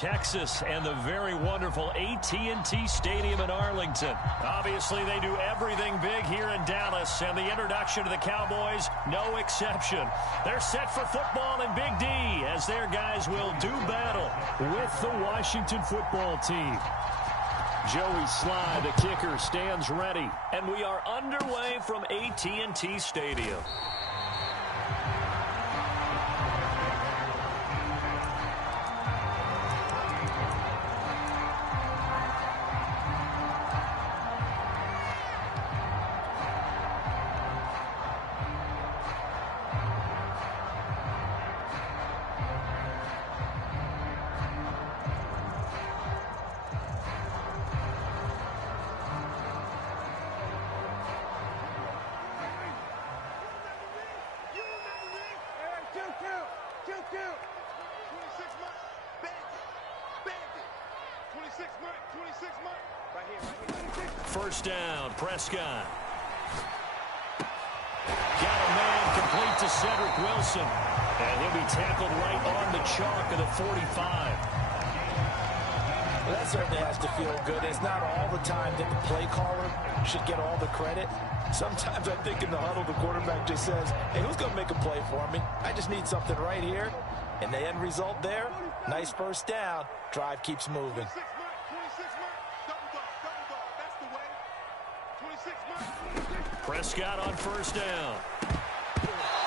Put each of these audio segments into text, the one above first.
Texas and the very wonderful AT&T Stadium in Arlington. Obviously, they do everything big here in Dallas, and the introduction to the Cowboys, no exception. They're set for football in Big D as their guys will do battle with the Washington football team. Joey Sly, the kicker, stands ready, and we are underway from AT&T Stadium. First down, Prescott. Got a man complete to Cedric Wilson. And he'll be tackled right on the chalk of the 45. Well, that certainly has to feel good. It's not all the time that the play caller should get all the credit. Sometimes I think in the huddle, the quarterback just says, hey, who's going to make a play for me? I just need something right here. And the end result there, nice first down. Drive keeps moving. Prescott on first down.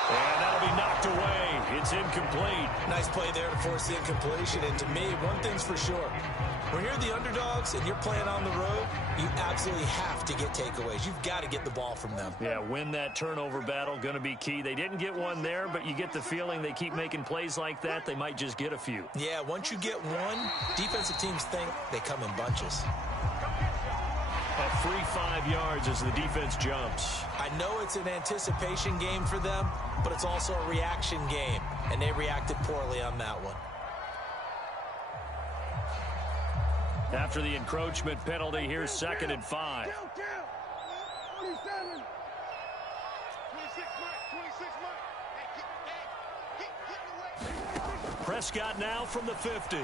And that'll be knocked away. It's incomplete. Nice play there to force the incompletion. And to me, one thing's for sure. When you're the underdogs and you're playing on the road, you absolutely have to get takeaways. You've got to get the ball from them. Yeah, win that turnover battle, going to be key. They didn't get one there, but you get the feeling they keep making plays like that, they might just get a few. Yeah, once you get one, defensive teams think they come in bunches. A free 5 yards as the defense jumps. I know it's an anticipation game for them, but it's also a reaction game, and they reacted poorly on that one. After the encroachment penalty, here's 2nd and 5. Prescott now from the 50.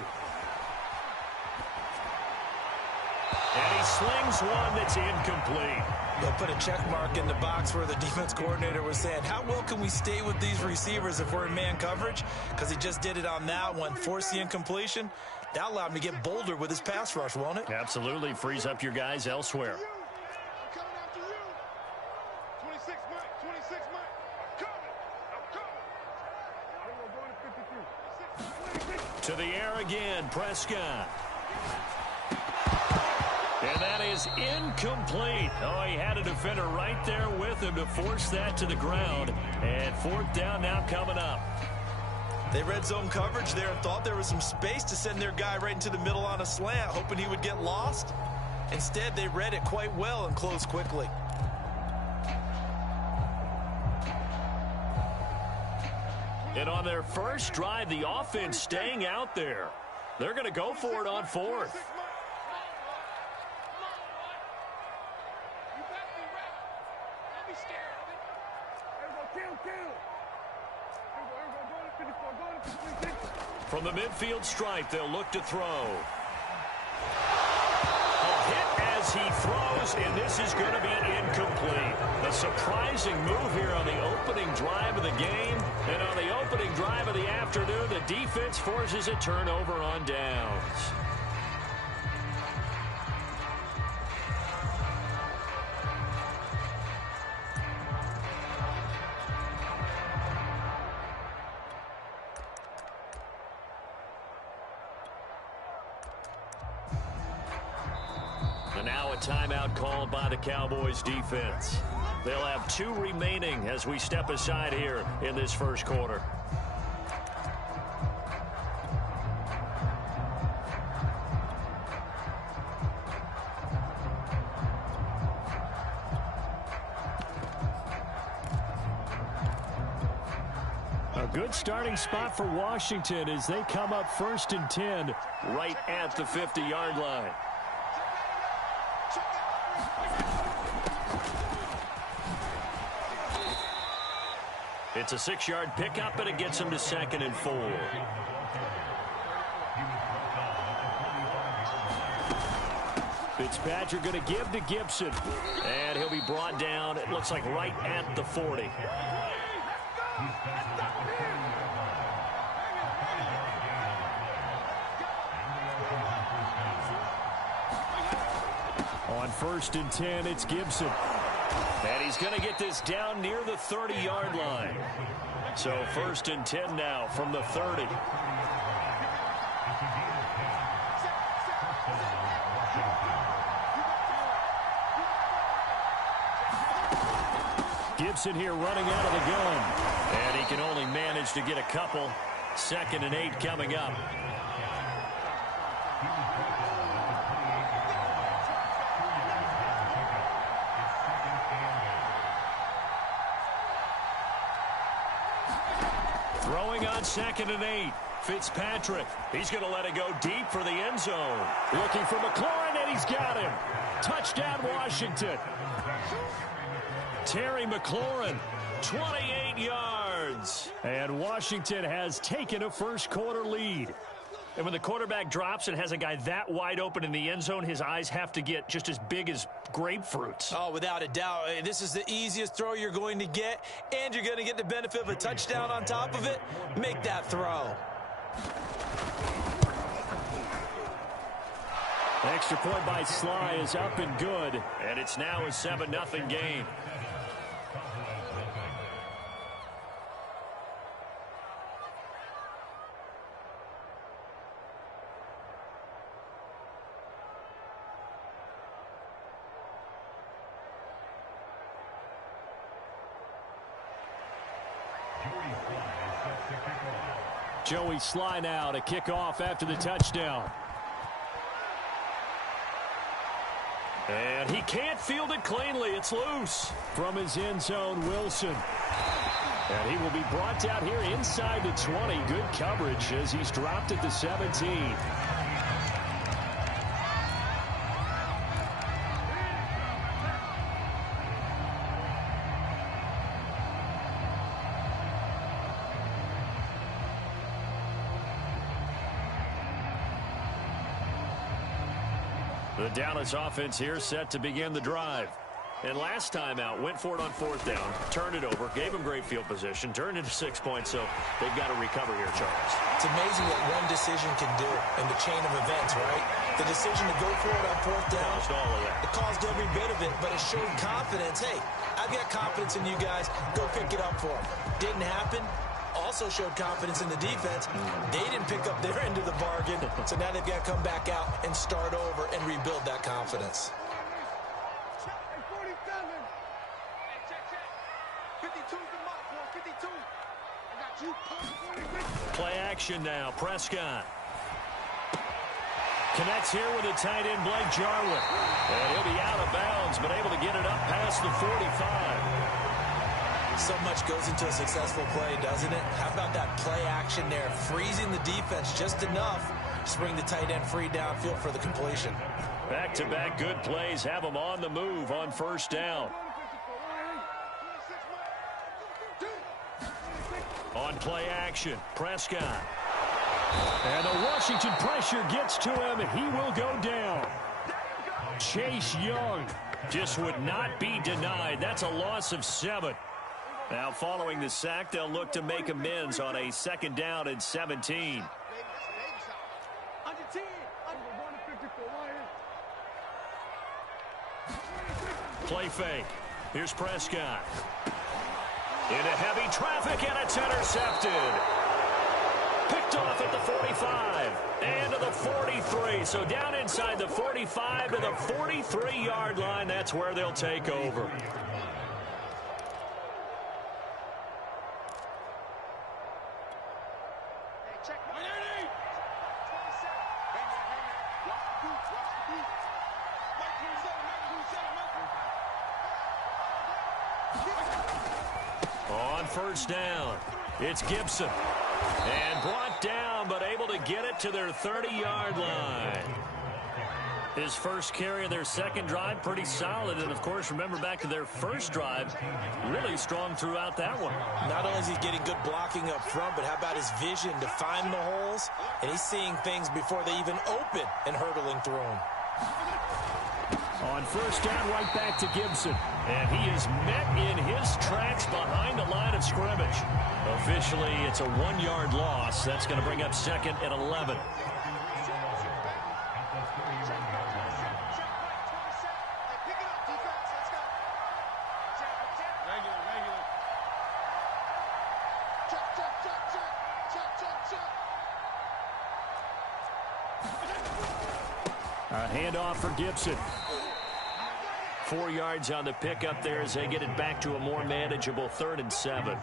And he slings one that's incomplete. They'll put a check mark in the box where the defense coordinator was saying, how well can we stay with these receivers if we're in man coverage? Because he just did it on that one, forced the incompletion. That allowed him to get bolder with his pass rush, won't it? Absolutely. Frees up your guys elsewhere. To the air again, Prescott. And that is incomplete. Oh, he had a defender right there with him to force that to the ground. And 4th down now coming up. They read zone coverage there and thought there was some space to send their guy right into the middle on a slant, hoping he would get lost. Instead, they read it quite well and closed quickly. And on their first drive, the offense staying out there. They're going to go for it on 4th. From the midfield stripe, they'll look to throw. A hit as he throws, and this is going to be incomplete. A surprising move here on the opening drive of the game. And on the opening drive of the afternoon, the defense forces a turnover on downs. And now a timeout called by the Cowboys defense. They'll have 2 remaining as we step aside here in this first quarter. A good starting spot for Washington as they come up 1st and 10 right at the 50-yard line. It's a 6-yard pickup, and it gets him to 2nd and 4. Fitzpatrick going to give to Gibson. And he'll be brought down, it looks like right at the 40. On 1st and 10, it's Gibson. And he's going to get this down near the 30-yard line. So 1st and 10 now from the 30. Gibson here running out of the gun. And he can only manage to get a couple. 2nd and 8 coming up. Throwing on 2nd and 8. Fitzpatrick. He's going to let it go deep for the end zone. Looking for McLaurin, and he's got him. Touchdown, Washington. Terry McLaurin, 28 yards. And Washington has taken a first-quarter lead. And when the quarterback drops and has a guy that wide open in the end zone, his eyes have to get just as big as grapefruits. Oh, without a doubt. This is the easiest throw you're going to get, and you're going to get the benefit of a touchdown on top of it. Make that throw. Extra point by Sly is up and good, and it's now a 7-0 game. Joey Sly now to kick off after the touchdown. And he can't field it cleanly. It's loose. From his end zone, Wilson. And he will be brought down here inside the 20. Good coverage as he's dropped at the 17. The Dallas offense here set to begin the drive. And last time out, went for it on 4th down, turned it over, gave him great field position, turned into 6 points, so they've got to recover here, Charles. It's amazing what one decision can do in the chain of events, right? The decision to go for it on 4th down. Caused all of that. It caused every bit of it, but it showed confidence. Hey, I've got confidence in you guys. Go pick it up for them. Didn't happen. Also showed confidence in the defense. They didn't pick up their end of the bargain, so now they've got to come back out and start over and rebuild that confidence. Play action now. Prescott connects here with the tight end Blake Jarwin. And he'll be out of bounds, but able to get it up past the 45. So much goes into a successful play, doesn't it? How about that play action there? Freezing the defense just enough to bring the tight end free downfield for the completion. Back-to-back good plays have them on the move on 1st down. On play action, Prescott. And the Washington pressure gets to him, and he will go down. Chase Young just would not be denied. That's a loss of 7. Now, following the sack, they'll look to make amends on a 2nd down and 17. Play fake. Here's Prescott. Into heavy traffic, and it's intercepted. Picked off at the 45 and to the 43. So down inside the 45 to the 43-yard line. That's where they'll take over. On 1st down, it's Gibson. And brought down, but able to get it to their 30-yard line. His first carry of their 2nd drive, pretty solid. And, of course, remember back to their 1st drive, really strong throughout that one. Not only is he getting good blocking up front, but how about his vision to find the holes? And he's seeing things before they even open and hurtling through them. On first down, right back to Gibson. And he is met in his tracks behind the line of scrimmage. Officially, it's a 1-yard loss. That's going to bring up 2nd and 11. A handoff for Gibson. 4 yards on the pickup there as they get it back to a more manageable 3rd and 7.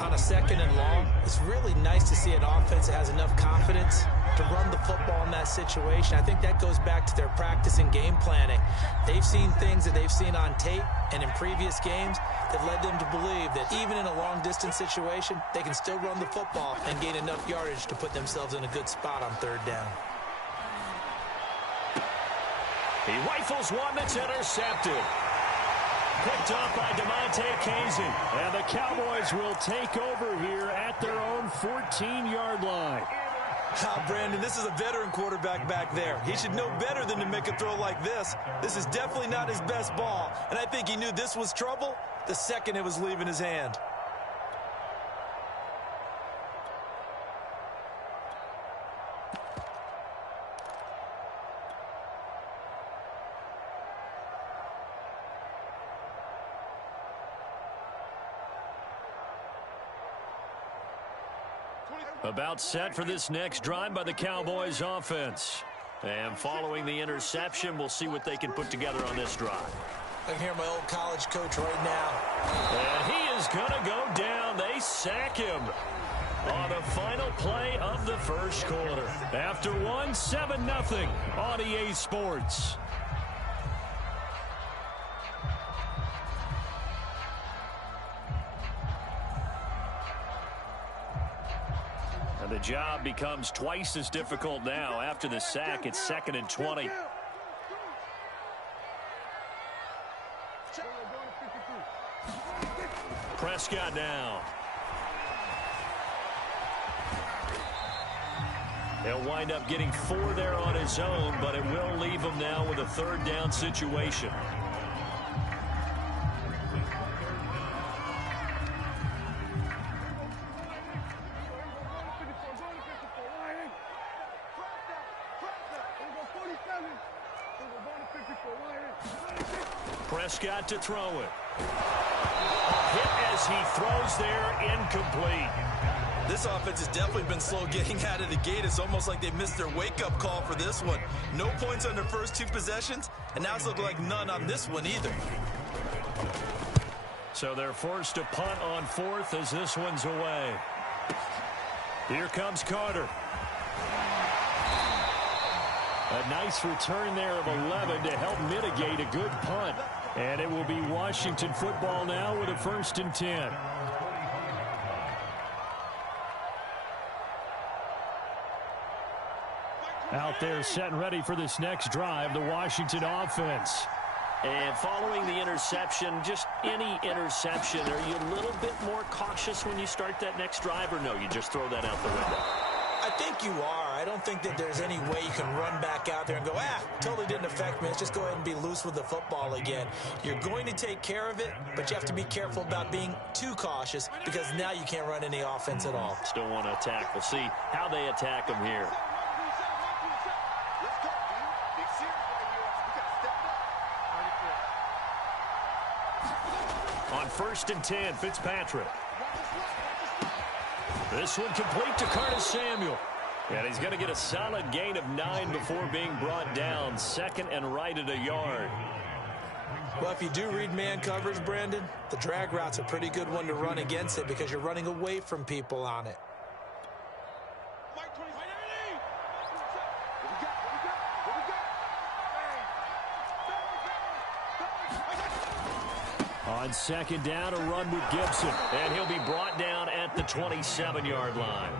On a 2nd and long, it's really nice to see an offense that has enough confidence to run the football in that situation. I think that goes back to their practice and game planning. They've seen things that they've seen on tape and in previous games that led them to believe that even in a long-distance situation, they can still run the football and gain enough yardage to put themselves in a good spot on 3rd down. He rifles one that's intercepted. Picked up by DeMonte Casey. And the Cowboys will take over here at their own 14-yard line. Brandon, this is a veteran quarterback back there. He should know better than to make a throw like this. This is definitely not his best ball. And I think he knew this was trouble the second it was leaving his hand. About set for this next drive by the Cowboys offense. And following the interception, we'll see what they can put together on this drive. I can hear my old college coach right now. And he is going to go down. They sack him on the final play of the first quarter. After 7-0 on EA Sports. The job becomes twice as difficult now. After the sack, it's 2nd and 20. Prescott now. He'll wind up getting 4 there on his own, but it will leave him now with a 3rd down situation. Prescott to throw it. A hit as he throws there, incomplete. This offense has definitely been slow getting out of the gate. It's almost like they missed their wake-up call for this one. No points on their first 2 possessions, and now it's looking like none on this one either. So they're forced to punt on 4th as this one's away. Here comes Carter. A nice return there of 11 to help mitigate a good punt. And it will be Washington football now with a 1st and 10. Out there set and ready for this next drive, the Washington offense. And following the interception, just any interception, are you a little bit more cautious when you start that next drive, or no, you just throw that out the window? I think you are. I don't think that there's any way you can run back out there and go, totally didn't affect me. Let's just go ahead and be loose with the football again. You're going to take care of it, but you have to be careful about being too cautious because now you can't run any offense at all. Still want to attack. We'll see how they attack them here. On 1st and 10, Fitzpatrick. This one complete to Curtis Samuel. And he's going to get a solid gain of 9 before being brought down. 2nd and right at a yard. Well, if you do read man coverage, Brandon, the drag route's a pretty good one to run against it because you're running away from people on it. On 2nd down, a run with Gibson. And he'll be brought down at the 27-yard line.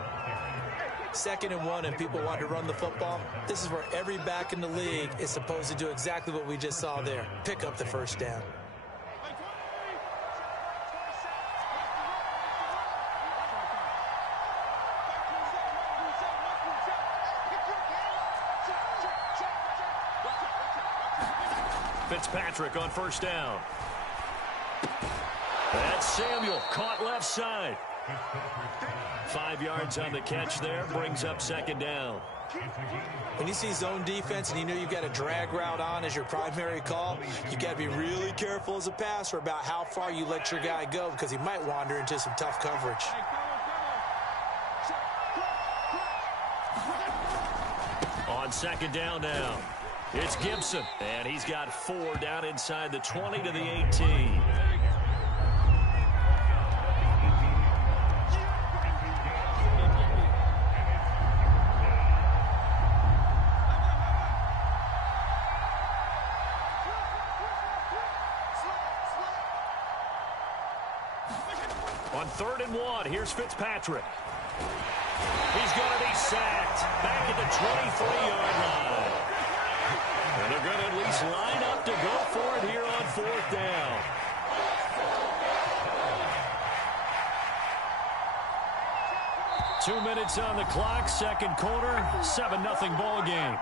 2nd and 1, and people want to run the football. This is where every back in the league is supposed to do exactly what we just saw there. Pick up the 1st down. Fitzpatrick on first down. That's Samuel, caught left side. 5 yards on the catch there, brings up second down. When you see zone defense and you know you've got a drag route on as your primary call, you got to be really careful as a passer about how far you let your guy go because he might wander into some tough coverage. On second down now, it's Gibson, and he's got 4 down inside the 20 to the 18. On 3rd and 1, here's Fitzpatrick. He's going to be sacked back at the 23-yard line. And they're going to at least line up to go for it here on 4th down. Two minutes on the clock, second quarter, 7-0 ball game.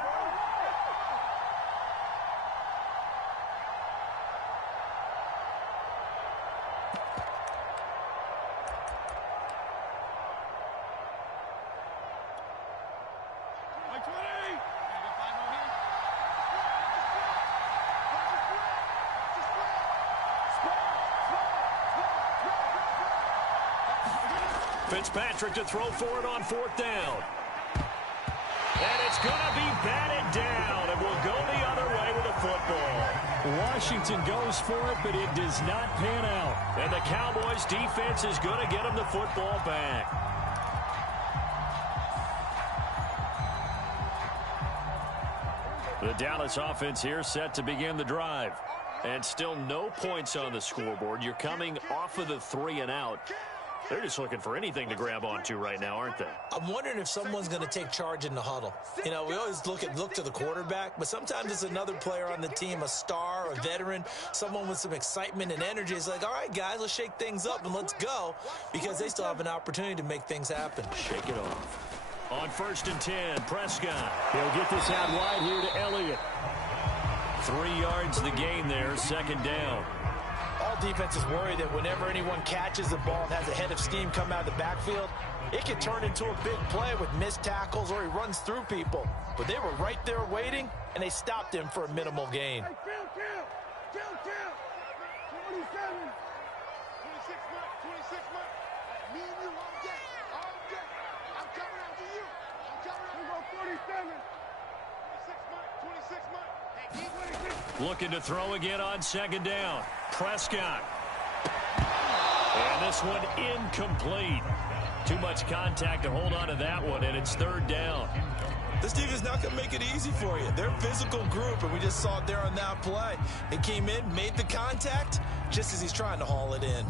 Fitzpatrick to throw for it on 4th down. And it's going to be batted down, and will go the other way with the football. Washington goes for it, but it does not pan out. And the Cowboys defense is going to get them the football back. The Dallas offense here set to begin the drive. And still no points on the scoreboard. You're coming off of the 3 and out. They're just looking for anything to grab onto right now, aren't they? I'm wondering if someone's going to take charge in the huddle. You know, we always look to the quarterback, but sometimes it's another player on the team, a star, a veteran, someone with some excitement and energy. It's like, all right, guys, let's shake things up and let's go, because they still have an opportunity to make things happen. Shake it off. On 1st and 10, Prescott. He'll get this out wide here to Elliott. 3 yards the gain there, second down. All defenses worry that whenever anyone catches the ball and has a head of steam come out of the backfield, it can turn into a big play with missed tackles or he runs through people. But they were right there waiting, and they stopped him for a minimal gain. Hey, kill. 27. 26 months. Me and you all day. I'm coming after you. We go 47. 26 months. Hey, keep 26. Looking to throw again on second down. Prescott. And this one incomplete. Too much contact to hold on to that one, and it's 3rd down. This defense is not going to make it easy for you. They're a physical group, and we just saw it there on that play. They came in, made the contact, just as he's trying to haul it in.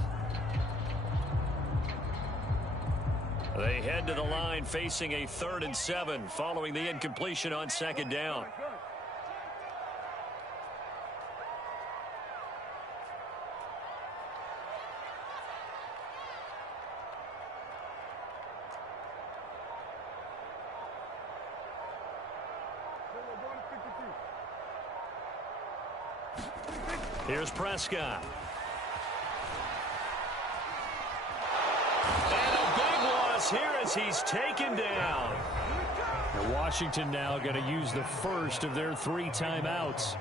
They head to the line facing a 3rd and 7 following the incompletion on second down. Here's Prescott. And a big loss here as he's taken down. And Washington now going to use the first of their 3 timeouts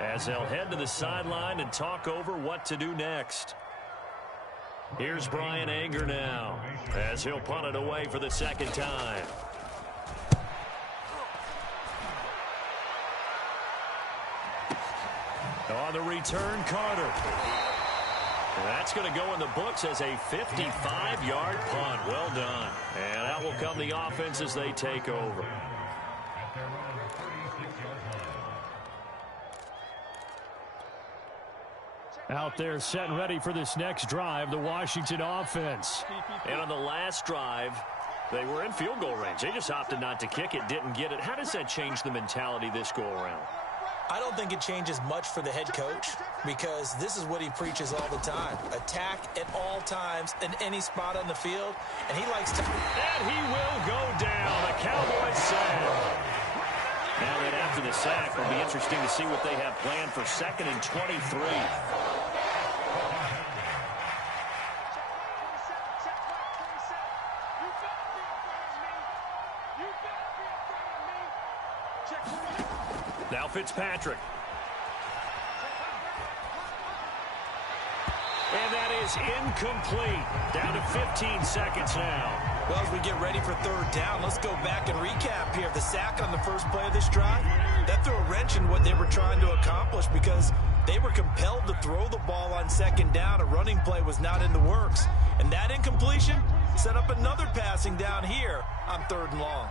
as they'll head to the sideline and talk over what to do next. Here's Brian Anger now as he'll punt it away for the second time. On the return, Carter. And that's going to go in the books as a 55-yard punt. Well done. And that will come the offense as they take over. Out there set and ready for this next drive, the Washington offense. And on the last drive, they were in field goal range. They just opted not to kick it, didn't get it. How does that change the mentality this go-around? I don't think it changes much for the head coach because this is what he preaches all the time. Attack at all times in any spot on the field, and he likes to... And he will go down. The Cowboys say. Now that after the sack. It'll be interesting to see what they have planned for 2nd and 23. Now Fitzpatrick. And that is incomplete. Down to 15 seconds now. Well, as we get ready for 3rd down, let's go back and recap here. The sack on the first play of this drive, that threw a wrench in what they were trying to accomplish because they were compelled to throw the ball on 2nd down. A running play was not in the works. And that incompletion set up another passing down here on 3rd and long.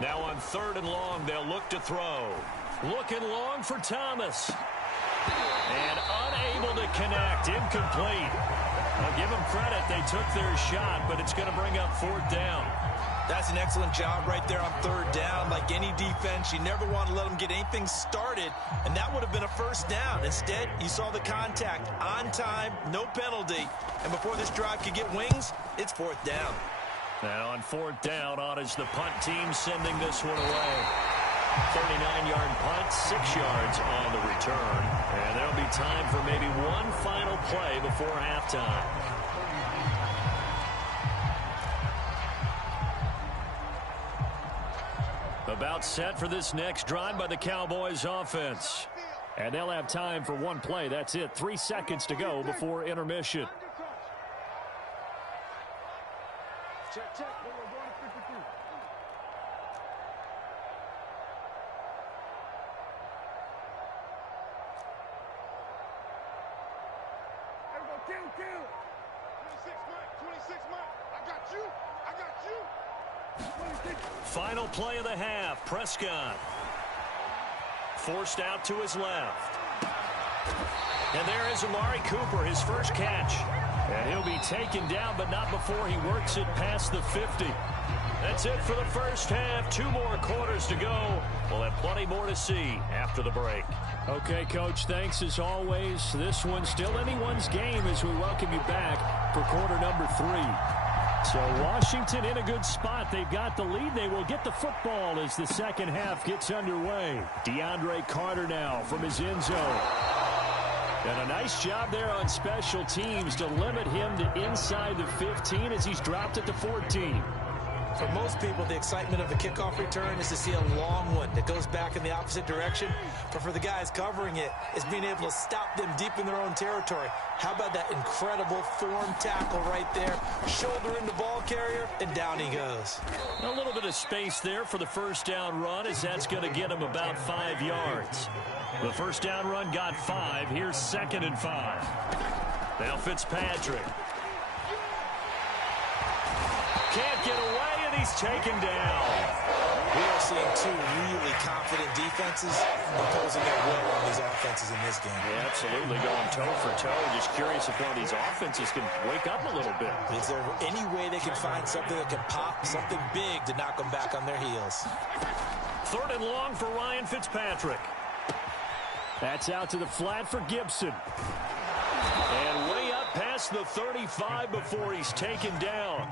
Now on 3rd and long, they'll look to throw. Looking long for Thomas. And unable to connect. Incomplete. I'll give them credit. They took their shot, but it's going to bring up 4th down. That's an excellent job right there on 3rd down. Like any defense, you never want to let them get anything started, and that would have been a 1st down. Instead, you saw the contact on time, no penalty, and before this drive could get wings, it's 4th down. Now on 4th down, on is the punt team sending this one away. 39-yard punt, 6 yards on the return. And there'll be time for maybe one final play before halftime. About set for this next drive by the Cowboys offense. And they'll have time for one play. That's it. 3 seconds to go before intermission. Check, check. We're going to 53. There we go. Kill. 26, Mike. 26, Mike. I got you. I got you. 26. Final play of the half. Prescott. Forced out to his left. And there is Amari Cooper, his first catch. And he'll be taken down, but not before he works it past the 50. That's it for the first half. 2 more quarters to go. We'll have plenty more to see after the break. Okay, Coach, thanks as always. This one's still anyone's game as we welcome you back for quarter number 3. So Washington in a good spot. They've got the lead. They will get the football as the second half gets underway. DeAndre Carter now from his end zone. And a nice job there on special teams to limit him to inside the 15 as he's dropped at the 14. For most people, the excitement of a kickoff return is to see a long one that goes back in the opposite direction. But for the guys covering it, it's being able to stop them deep in their own territory. How about that incredible form tackle right there? Shoulder in the ball carrier, and down he goes. A little bit of space there for the first down run as that's going to get him about 5 yards. The first down run got 5. Here's 2nd and 5. Now Fitzpatrick. Can't get away, and he's taken down. We are seeing 2 really confident defenses imposing their will on these offenses in this game. Yeah, absolutely, going toe for toe. Just curious if one of these offenses can wake up a little bit. Is there any way they can find something that can pop, something big to knock them back on their heels? 3rd and long for Ryan Fitzpatrick. That's out to the flat for Gibson. And way up past the 35 before he's taken down.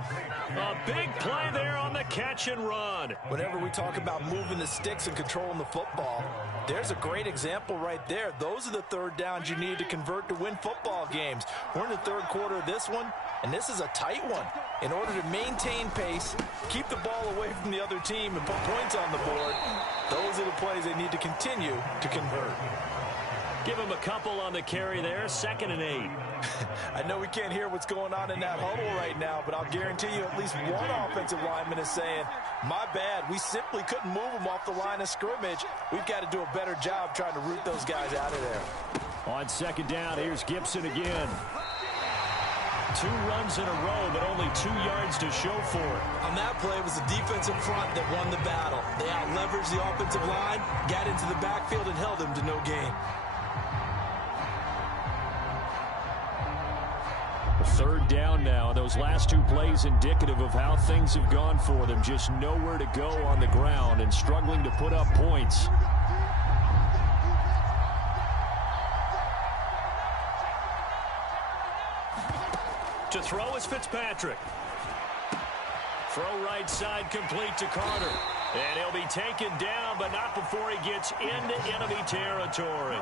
A big play there on the catch and run. Whenever we talk about moving the sticks and controlling the football, there's a great example right there. Those are the 3rd downs you need to convert to win football games. We're in the 3rd quarter of this one, and this is a tight one. In order to maintain pace, keep the ball away from the other team, and put points on the board, those are the plays they need to continue to convert. Give him a couple on the carry there. 2nd and 8. I know we can't hear what's going on in that huddle right now, but I'll guarantee you at least one offensive lineman is saying, my bad, we simply couldn't move them off the line of scrimmage. We've got to do a better job trying to root those guys out of there. On 2nd down, here's Gibson again. 2 runs in a row, but only 2 yards to show for it. On that play, it was the defensive front that won the battle. They out-leveraged the offensive line, got into the backfield, and held him to no gain. 3rd down now. Those last 2 plays indicative of how things have gone for them. Just nowhere to go on the ground and struggling to put up points. To throw is Fitzpatrick. Throw right side complete to Carter. And he'll be taken down, but not before he gets into enemy territory.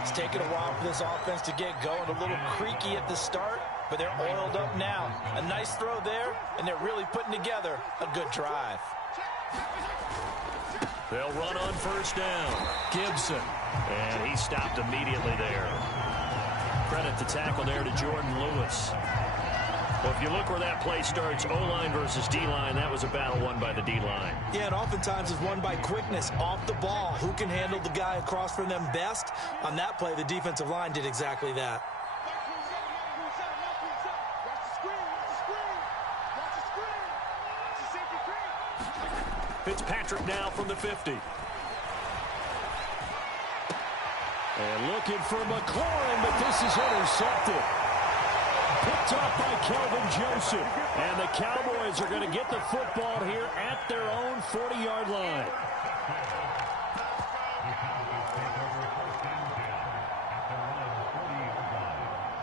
It's taken a while for this offense to get going. A little creaky at the start, but they're oiled up now. A nice throw there, and they're really putting together a good drive. They'll run on first down. Gibson. And he stopped immediately there. Credit the tackle there to Jordan Lewis. Well, if you look where that play starts, O-line versus D-line, that was a battle won by the D-line. Yeah, and oftentimes it's won by quickness off the ball. Who can handle the guy across from them best? On that play, the defensive line did exactly that. Fitzpatrick now from the 50. And looking for McLaurin, but this is intercepted. Picked off by Kelvin Joseph. And the Cowboys are going to get the football here at their own 40-yard line.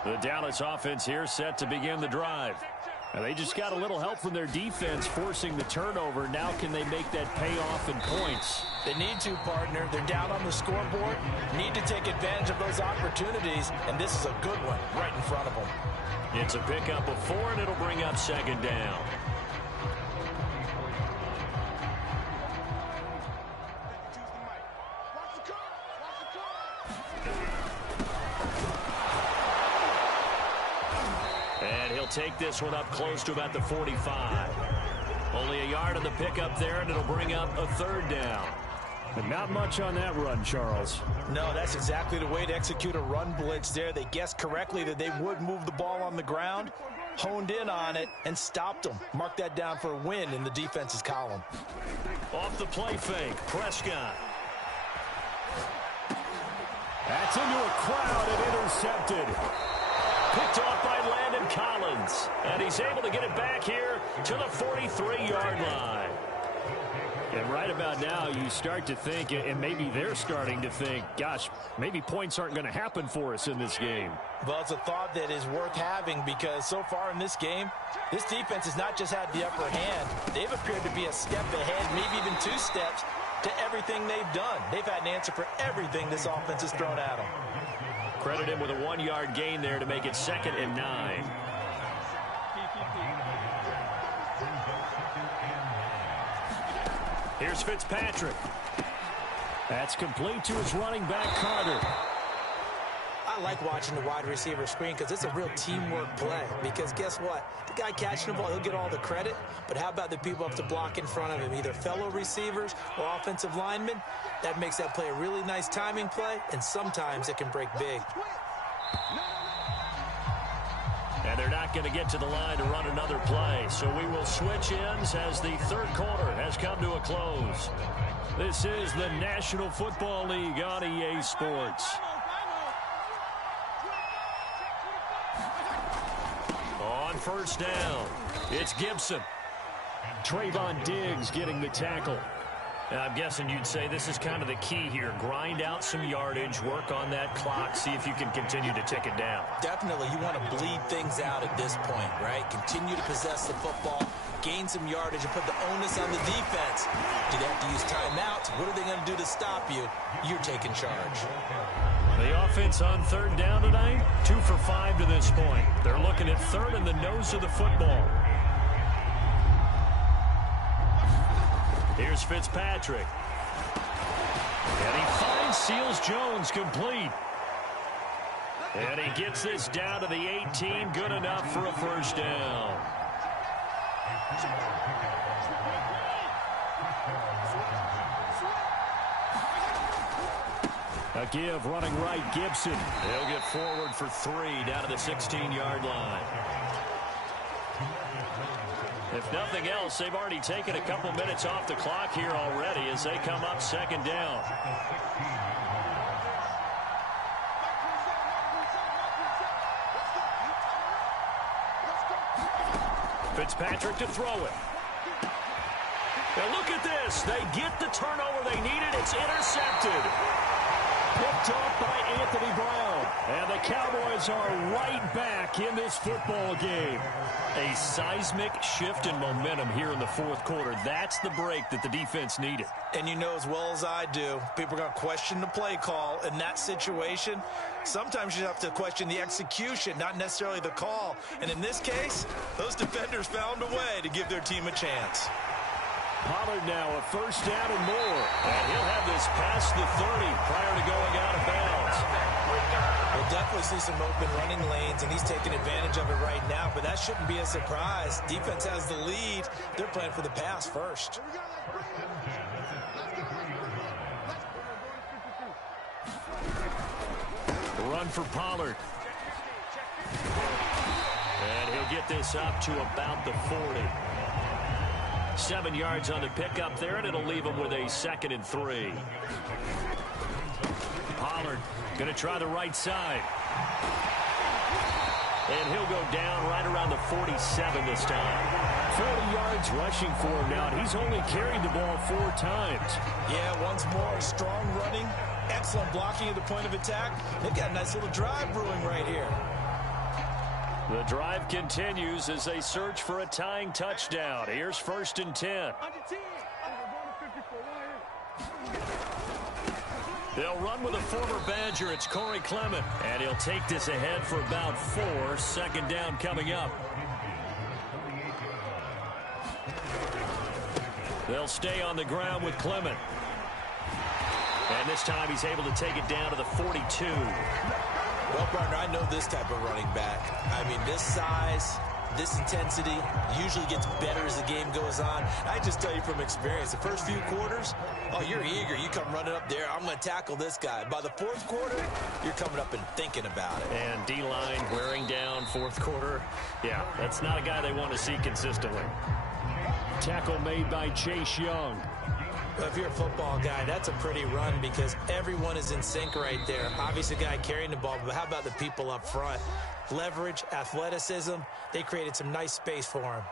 The Dallas offense here set to begin the drive. And they just got a little help from their defense forcing the turnover. Now can they make that pay off in points? They need to, partner. They're down on the scoreboard. Need to take advantage of those opportunities. And this is a good one right in front of them. It's a pickup of 4, and it'll bring up second down. And he'll take this one up close to about the 45. Only a yard on the pickup there, and it'll bring up a third down. But not much on that run, Charles. No, that's exactly the way to execute a run blitz there. They guessed correctly that they would move the ball on the ground, honed in on it, and stopped them. Mark that down for a win in the defense's column. Off the play fake, Prescott. That's into a crowd and intercepted. Picked off by Landon Collins. And he's able to get it back here to the 43-yard line. And right about now, you start to think, and maybe they're starting to think, gosh, maybe points aren't going to happen for us in this game. Well, it's a thought that is worth having because so far in this game, this defense has not just had the upper hand. They've appeared to be a step ahead, maybe even 2 steps to everything they've done. They've had an answer for everything this offense has thrown at them. Credit him with a 1-yard gain there to make it 2nd and 9. Here's Fitzpatrick. That's complete to his running back, Carter. I like watching the wide receiver screen because it's a real teamwork play. Because guess what? The guy catching the ball, he'll get all the credit. But how about the people up to block in front of him, either fellow receivers or offensive linemen? That makes that play a really nice timing play, and sometimes it can break big. And they're not going to get to the line to run another play. So we will switch ends as the third quarter has come to a close. This is the National Football League on EA Sports. On first down, it's Gibson. Trayvon Diggs getting the tackle. And I'm guessing you'd say this is kind of the key here. Grind out some yardage, work on that clock, see if you can continue to tick it down. Definitely, you want to bleed things out at this point, right? Continue to possess the football, gain some yardage, and put the onus on the defense. Do they have to use timeouts? What are they going to do to stop you? You're taking charge. The offense on third down tonight, 2 for 5 to this point. They're looking at third in the nose of the football. Here's Fitzpatrick. And he finds Seals-Jones complete. And he gets this down to the 18. Good enough for a first down. A give running right, Gibson. He'll get forward for 3 down to the 16-yard line. If nothing else, they've already taken a couple minutes off the clock here already as they come up second down. Fitzpatrick to throw it. Now look at this. They get the turnover they needed. It's intercepted. Picked off by Anthony Brown. And the Cowboys are right back in this football game. A seismic shift in momentum here in the fourth quarter. That's the break that the defense needed. And you know as well as I do, people are going to question the play call in that situation. Sometimes you have to question the execution, not necessarily the call. And in this case, those defenders found a way to give their team a chance. Pollard now a first down and more. And he'll have this past the 30 prior to going out of bounds. We'll definitely see some open running lanes, and he's taking advantage of it right now, but that shouldn't be a surprise. Defense has the lead. They're playing for the pass first. Run for Pollard. And he'll get this up to about the 40. 7 yards on the pickup there, and it'll leave him with a 2nd and 3. Pollard going to try the right side. And he'll go down right around the 47 this time. 40 yards rushing for him now, and he's only carried the ball 4 times. Yeah, once more, strong running, excellent blocking at the point of attack. They've got a nice little drive brewing right here. The drive continues as they search for a tying touchdown. Here's 1st and 10. They'll run with a former Badger. It's Corey Clement. And he'll take this ahead for about 4. 2nd down coming up. They'll stay on the ground with Clement. And this time he's able to take it down to the 42. Well, partner, I know this type of running back. I mean, this size, this intensity usually gets better as the game goes on. I just tell you from experience, the first few quarters, oh, you're eager. You come running up there, I'm going to tackle this guy. By the 4th quarter, you're coming up and thinking about it. And D-line wearing down 4th quarter. Yeah, that's not a guy they want to see consistently. Tackle made by Chase Young. Well, if you're a football guy, that's a pretty run because everyone is in sync right there. Obviously, a guy carrying the ball, but how about the people up front? Leverage, athleticism, they created some nice space for him.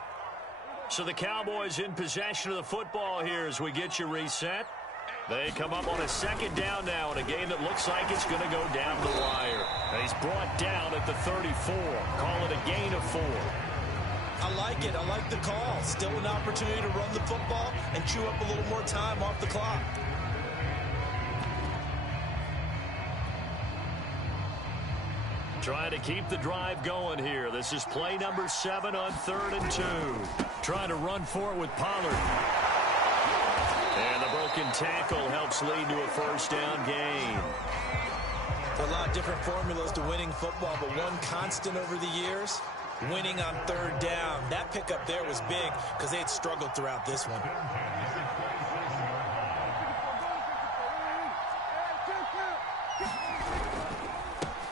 So the Cowboys in possession of the football here as we get you reset. They come up on a 2nd down now in a game that looks like it's going to go down the wire. And he's brought down at the 34. Call it a gain of 4. I like it. I like the call. Still an opportunity to run the football and chew up a little more time off the clock. Trying to keep the drive going here. This is play number 7 on 3rd and 2. Trying to run for it with Pollard. And the broken tackle helps lead to a 1st down gain. A lot of different formulas to winning football, but one constant over the years, winning on 3rd down. That pickup there was big because they had struggled throughout this one.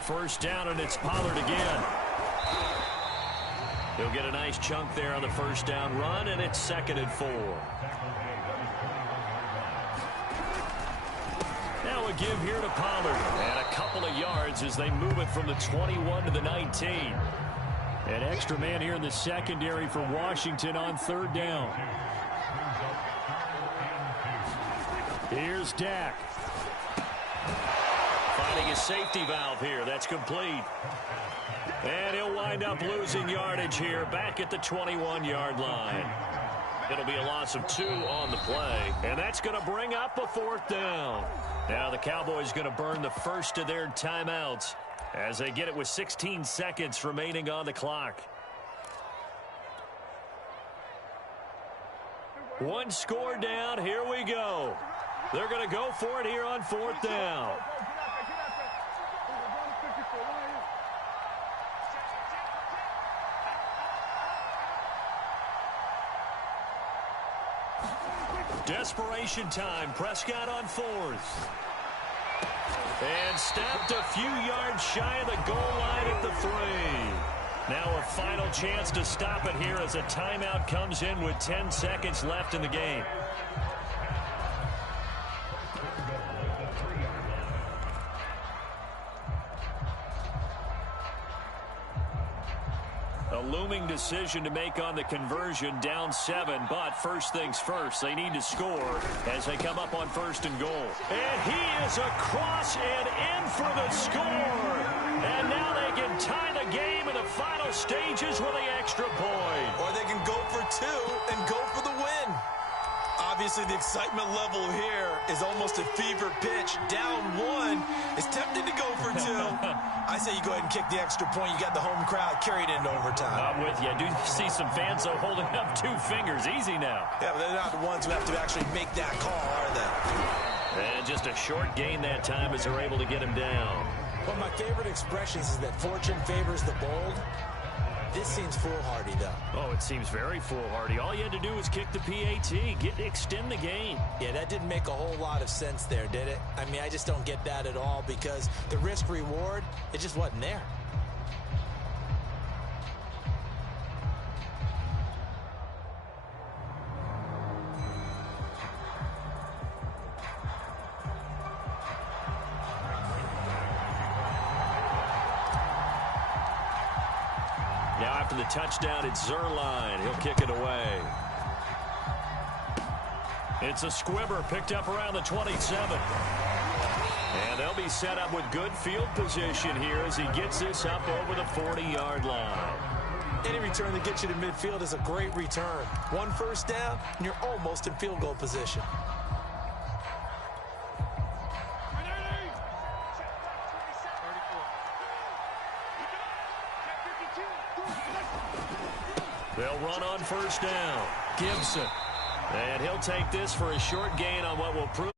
First down, and it's Pollard again. He'll get a nice chunk there on the 1st down run, and it's 2nd and 4. Now a give here to Pollard. And a couple of yards as they move it from the 21 to the 19. An extra man here in the secondary for Washington on 3rd down. Here's Dak. Finding a safety valve here. That's complete. And he'll wind up losing yardage here back at the 21-yard line. It'll be a loss of 2 on the play. And that's going to bring up a 4th down. Now the Cowboys going to burn the first of their timeouts as they get it with 16 seconds remaining on the clock. One score down. Here we go. They're going to go for it here on 4th down. Desperation time. Prescott on 4th. And stopped a few yards shy of the goal line at the 3. Now a final chance to stop it here as a timeout comes in with 10 seconds left in the game. A looming decision to make on the conversion, down 7, but first things first, they need to score as they come up on 1st and goal. And he is across and in for the score. And now they can tie the game in the final stages with the extra point. Or they can go for 2 and go for the win. Obviously, the excitement level here is almost a fever pitch. Down 1. It's tempting to go for 2. I say you go ahead and kick the extra point. You got the home crowd carried into overtime. I'm with you. I do see some fans, though, holding up 2 fingers. Easy now. Yeah, but they're not the ones who have to actually make that call, are they? And just a short gain that time as they're able to get him down. One of my favorite expressions is that fortune favors the bold. This seems foolhardy, though. Oh, it seems very foolhardy. All you had to do was kick the PAT, extend the game. Yeah, that didn't make a whole lot of sense there, did it? I mean, I just don't get that at all because the risk-reward, it just wasn't there. Now after the touchdown, it's Zerline. He'll kick it away. It's a squibber picked up around the 27. And they'll be set up with good field position here as he gets this up over the 40-yard line. Any return that gets you to midfield is a great return. 1 first down, and you're almost in field goal position. They'll run on 1st down. Gibson. And he'll take this for a short gain on what will prove